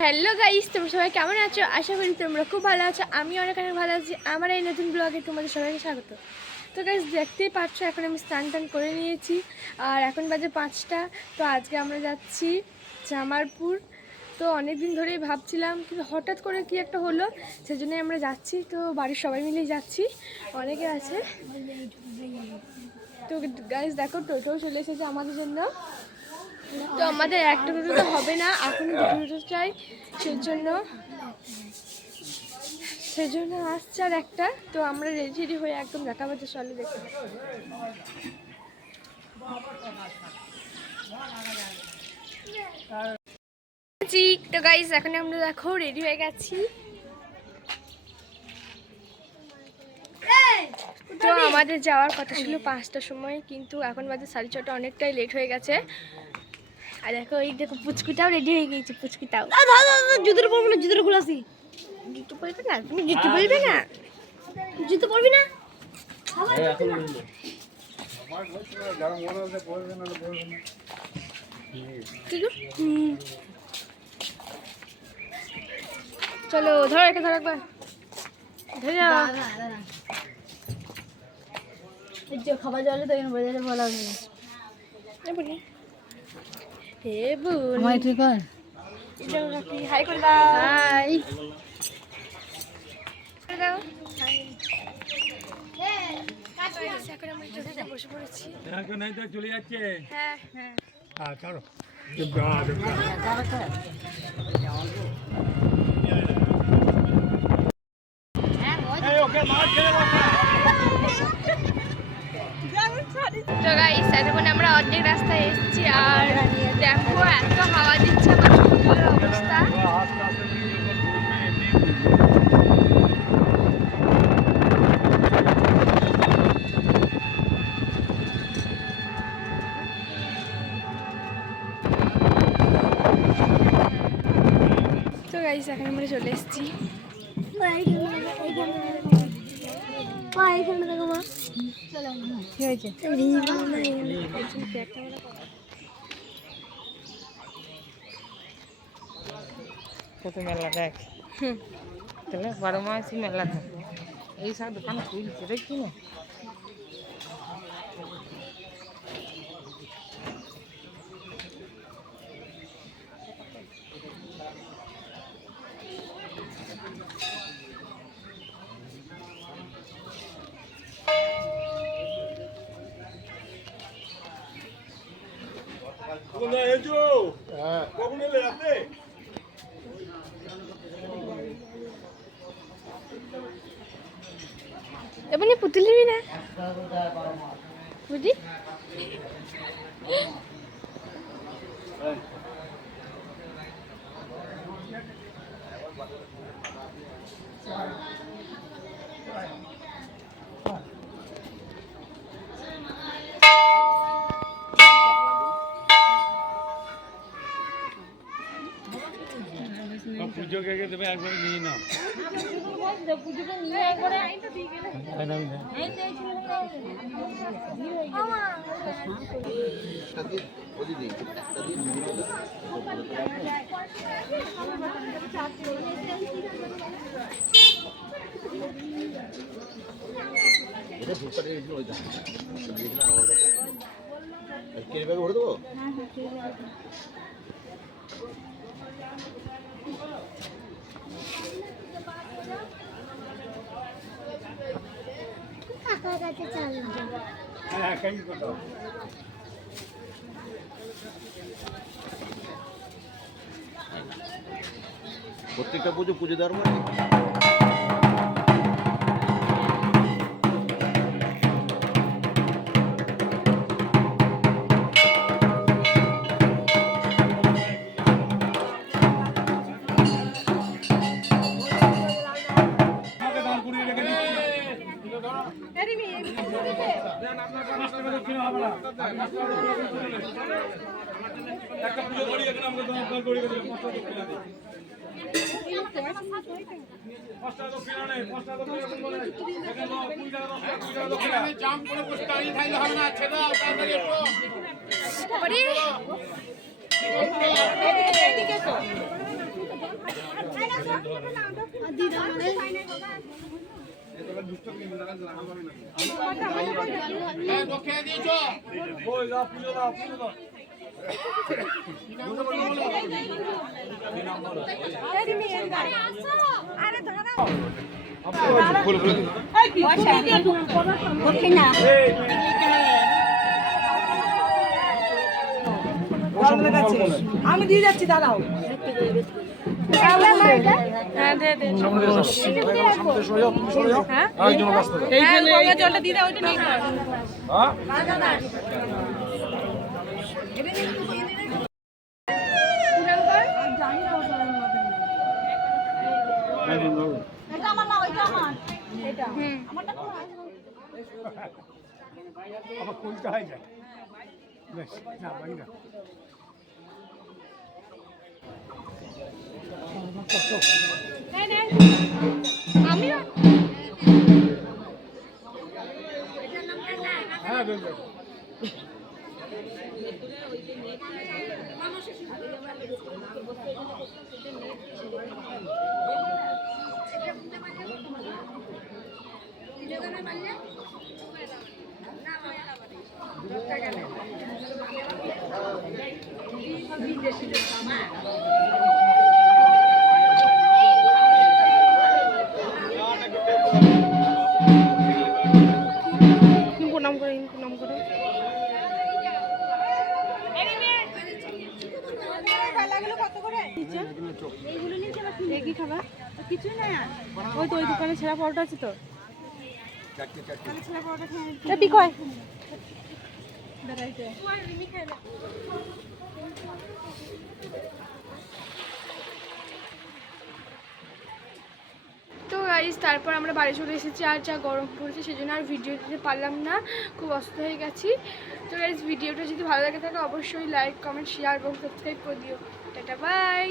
Hello guys, তোমরা সবাই কেমন আছো? আশা করি তোমরা খুব ভালো আছো। আমি অনেক ভালো আছি। আমার এই নতুন ব্লগে তোমাদের সবাইকে স্বাগত। তো গাইস, দেখতেই পাচ্ছ এখন আমি স্নান টান করে নিয়েছি আর এখন বাজে 5টা। তো আজকে আমরা যাচ্ছি জামালপুর। তো অনেক দিন ধরেই ভাবছিলাম, কিন্তু হঠাৎ করে কি একটা হলো, সেজন্যই আমরা যাচ্ছি। তো বাড়ির সবাই মিলেই যাচ্ছি, অনেকে আছে। তো গাইস দেখো, টোটোও চলে এসেছে আমাদের জন্য। তো আমাদের একটা টোটো তো হবে না, এখন দুটো টোটো চাই। সেজন্য আসছে আর একটা। তো আমরা রেডি হয়ে একদম দেখা পাচ্ছে, চলে দেখতে। তো গাইস এখন আমরা দেখো রেডি হয়ে গেছি। তো আমাদের যাওয়ার কথা ছিল 5টার সময়, কিন্তু এখন বাজে 6:30, অনেকটাই লেট হয়ে গেছে। আর দেখো, এই দেখো পুচকুটাও রেডি হয়ে গেছে। পুচকুটাও জুতোর পরবো না, জুতোর খুলাসি। জুতো পরবে না? তুমি জুতো পরবে না? জুতো পরবি না? চলো, ধরো একে, ধরো একবার, ধরে খাবার জলে তো বোঝাতে ভালো হবে না। হে বোন, আমার ঠিক হয়। হাই করে দাও। হাই। করে দাও। এখন আমরা টোটোতে বসে পড়েছি। চলে যাচ্ছে। হ্যাঁ হ্যাঁ, চলো। তো গাইস এখন আমরা অর্ধেক রাস্তায় এসেছি আর দেখো এত হাওয়া দিচ্ছে, আমার শরীরের অবস্থা। তো গাইস এখন আমরা চলে এসেছি। কত মেলা দেখ, তাহলে 12 মাসই মেলা থাকে। এই সব দোকান খুলছে দেখছি না। কখন এলে রাতে? এমনি পুতুল নিবি না বুঝি? পুজো কে দেবে একবার নিয়ে নাও। ভরে দেবো। প্রত্যেকটা পুজো দেওয়ার পরে একটা পুজো করি এখানে আমাকে দরকার করি গেছে 5টা দক্ষিণা নেই 5টা দক্ষিণা বলে এখানে 20 টাকা দক্ষিণা জাম করে বসতে আই খাইলে হবে না ছেড়ে দাও তাড়াতাড়ি এসো পড়ি এদিকে তো দক্ষিণা দিয়েছো ওই দাও পুজো দাও পুজো দাও আমি দিয়ে যাচ্ছি দাঁড়াও হ্যাঁ দে দে জলটা দিয়ে দাও ওইটা নিয়ে এটা আমার না ওইটা আমার এটা হুম আবার কোনটা হয়ে যায় বেশ না বাড়ি না আমিও হ্যাঁ বেশ বেশ প্রণাম করে প্রণাম করে কি খাবা কিছু না ওই তো ওই দোকানে ছেঁড়া পরোটা আছে তো ছেঁড়া পরোটা খেয়ে পিক হয় তো গাইজ তারপর আমরা বাড়ি চলে এসেছি আর যা গরম পড়েছে সেজন্য আর ভিডিও দিতে পারলাম না, খুব অসুস্থ হয়ে গেছি। তো গাইজ ভিডিওটা যদি ভালো লাগে থাকে অবশ্যই লাইক কমেন্ট শেয়ার এবং সাবস্ক্রাইব করে দিও। Tata bye.